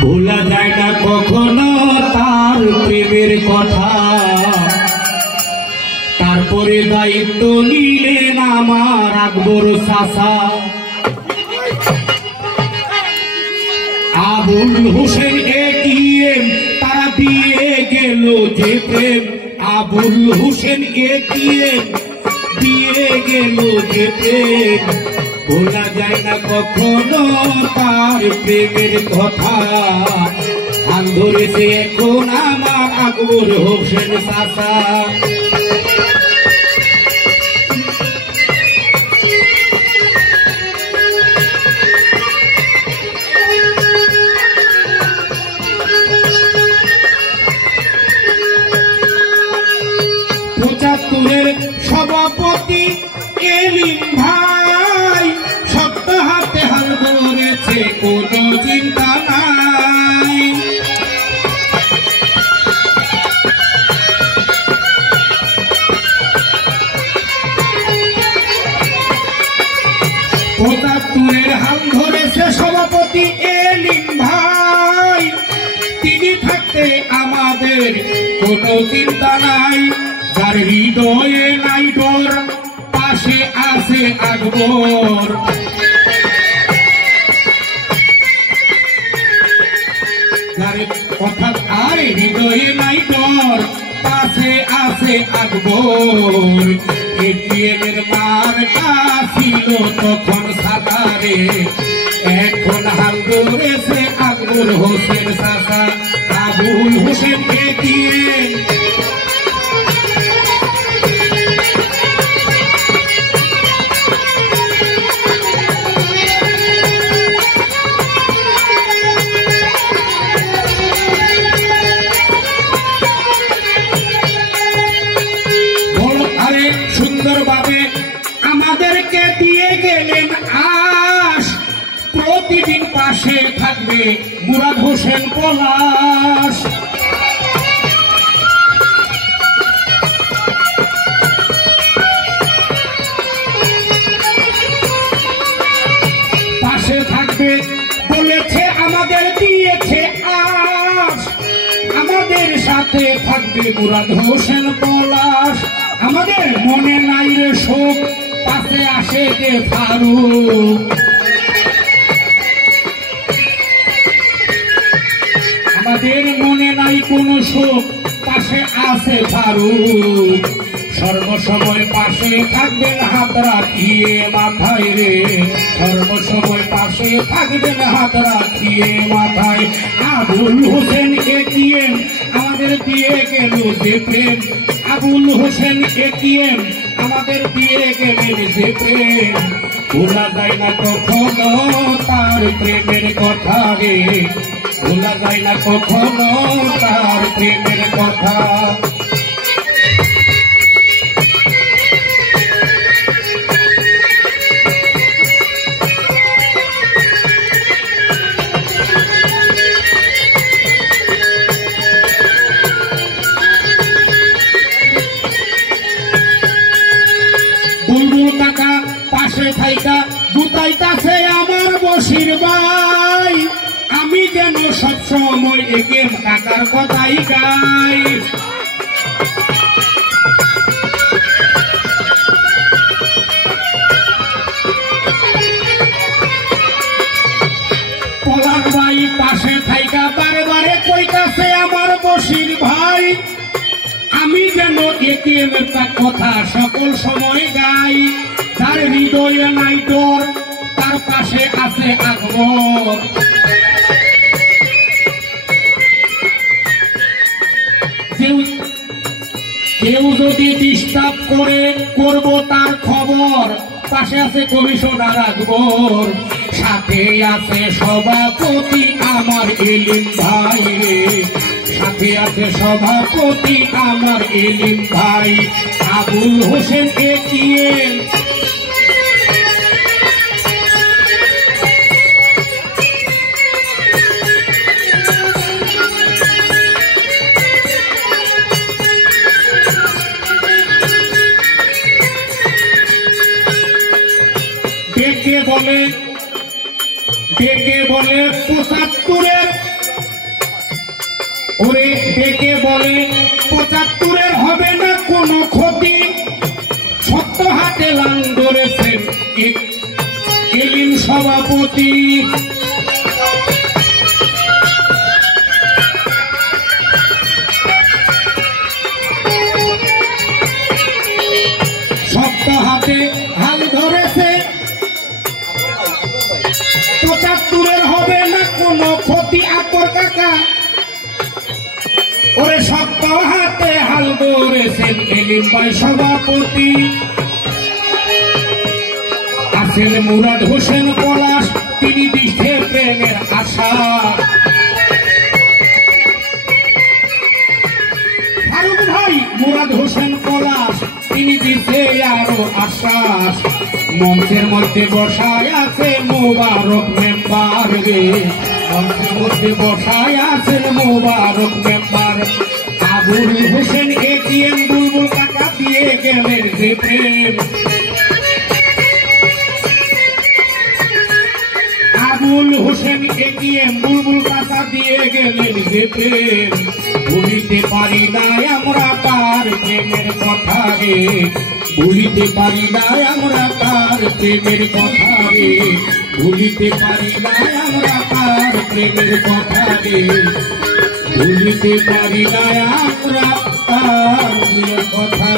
ভোলা যায় না কখনো তার প্রেমের কথা। তারপরে দায়িত্ব নিলেন আমার আকবর চাচা। আবুল হোসেন এটিএম তারা দিয়ে গেল যে প্রেম। আবুল হোসেন এটিএম দিয়ে গেল যে প্রেম। ভোলা যায় না কখনো তার প্রেমের কথা। হাত ধরেছে এখন আমার আকবর হোসেন চাচা। পঁচাত্তরের সভাপতি এলিম ভাই শক্ত হাতে হাল ধরেছে, কোনো চিন্তা নাই। পঁচাত্তরের হাল ধরেছে সভাপতি এলিম ভাই। তিনি থাকতে আমাদের কোনো চিন্তা নাই। যার হৃদয়ে নাই ডর পাশে আছে আকবর। অর্থাৎ আর হৃদয়ে নাই ডর পাশে আছে আকবর। এটিএমের মার্কা ছিল তখন সাদারে, এখন হাল ধরেছে আকবর হোসেন চাচা। আবুল হোসেন এটিএম সুন্দরভাবে আমাদেরকে দিয়ে গেলেন আশ। প্রতিদিন পাশে থাকবে মুরাদ হোসেন পলাশ। পাশে থাকবে বলেছে, আমাদের দিয়েছে আশ। আমাদের সাথে থাকবে মুরাদ হোসেন পলাশ। আমাদের মনে নাই রে শোক, পাশে আসে যে ফারুক। আমাদের মনে নাই কোনো শোক, পাশে আছে ফারুক। সর্বসময় পাশে থাকবেন হাত রাখিয়ে মাথায় রে। সর্বসময় পাশে থাকবেন হাত রাখিয়ে মাথায়। আবুল হোসেন এটিএম আমাদের দিয়ে গেল যে প্রেম। আবুল হোসেন এটিএম আমাদের দিয়ে গেলেন যে প্রেম। ভোলা যায় না কখনো তার প্রেমের কথা রে। ভোলা যায় না কখনো তার প্রেমের কথা। বুলবুল কাকা পাশে থাইকা গুতাইতাছে আমার বশির ভাই। আমি যেন সবসময় একে কাকার কথাই গাই। পলাশ ভাই পাশে থাইকা বারে বারে কইতাছে আমার বশির ভাই। আমি যেন এটিএমের কথা সকল সময় গাই। তার হৃদয়ে নাই ডর, তার পাশে আছে আকবর। কেউ যদি ডিস্টার্ব করে করব তার খবর। পাশে আছে কমিশনার আকবর। সাথে আছে সভাপতি আমার এলিম ভাই রে। সাথে আছে সভাপতি আমার এলিম ভাই। আবুল হোসেন এটিএম ডেকে বলে 75-এর, ওরে ডেকে বলে 75-এর হবে না কোনো ক্ষতি। সত্য হাতে লাং ধরেছেন এলিম সভাপতি। সত্য হাতে হাল ধরেছে 75-এর হবে না কোনো ক্ষতি। আকর কাকা ওরে সত্য হাতে হাল ধরেছেন এলিম ভাই সভাপতি। আছেন মুরাদ হোসেন পলাশ, তিনি দিচ্ছে প্রেমের আশা। ফারুক ভাই মুরাদ হোসেন পলাশ, তিনি দিচ্ছে আরো আশ্বাস। মঞ্চের মধ্যে বসায় আছে মোবারক মেম্বার রে, মঞ্চের মধ্যে বসায় আছেন মোবারক মেম্বার। আবুল হোসেন এটিএম বুলবুল কাকা দিয়ে গেলেন যে প্রেম। আবুল হোসেন এটিএম বুলবুল কাকা দিয়ে গেলেন যে প্রেম। ভুলিতে পারি না আমরা তার প্রেমের কথা রে, ভুলিতে পারি না আমরা তার প্রেমের কথা রে, ভুলিতে পারি না আমরা তার প্রেমের কথা রে, ভুলিতে পারি না আমরা তার প্রেমের কথা।